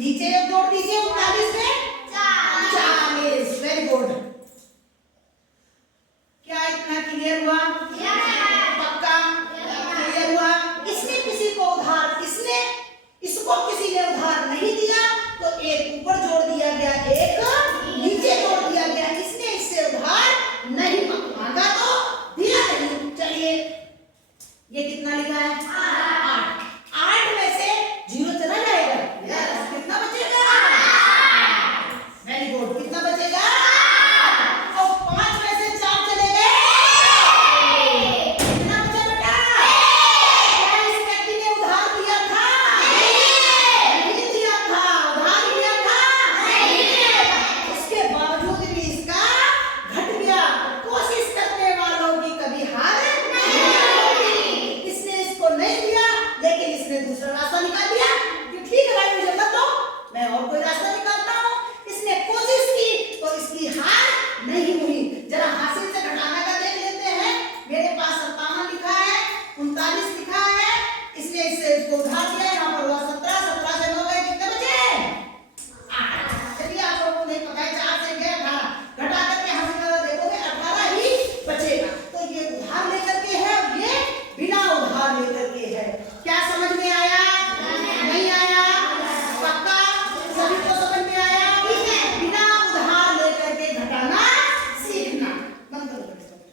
नीचे जोड़ दीजिए 39 में 40। Very good. क्या इतना क्लियर हुआ? पक्का क्लियर हुआ? इसने किसी को उधार, इसको किसी ने उधार नहीं दिया तो एक ऊपर जोड़ दिया गया, एक नीचे जोड़ दिया गया। इसने इससे उधार नहीं मांगा तो दिया नहीं। चलिए ये कितना लिखा है? 8। 8 में से 0 चला जाएगा। कितना बचेगा? Very good. कितना बचेगा? और 5 में से 4 चले गए। कितना बचा बेटा? क्या इस व्यक्ति ने उधार दिया था? नहीं दिया था। उधार दिया था? नहीं। उसके बावजूद भी इसका घट गया। कोशिश करने वालों की कभी हार नहीं होती। इसने इसको नहीं दिया लेकिन इसने दूसरा रास्ता निकाल दिया कि ठीक है भाई मुझे मत दो, मैं और कोई रास्ता निकालता हूँ। इसने कोशिश की तो इसकी हार नहीं हुई। जरा हासिल से घटाना का देख लेते हैं। मेरे पास 57 लिखा है, 39 लिखा है। इसने इससे इसको उधार दिया